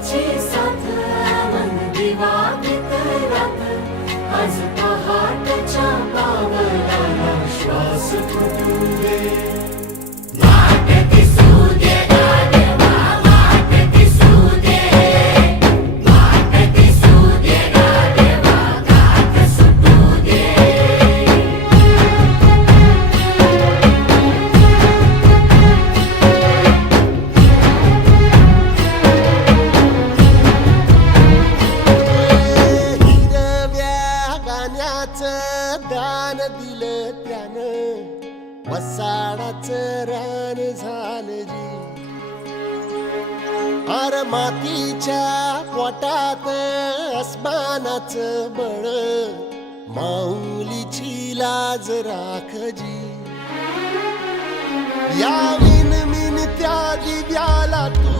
मातीची साथ मन दिवाळीत रात आज पहाटच्या पावलाला श्वास फुटू दे वाट दिसू दे गाढवा वाट दिसू दे वाट दिसू दे गाढवा गाठ सुटू दे दान दिलं त्यानं वसाडाचं रान झालं जी अर मातीच्या पोटात अस्मानाचं बळ माऊलीची लाज राखजी या विनमिन त्या दिव्याला तू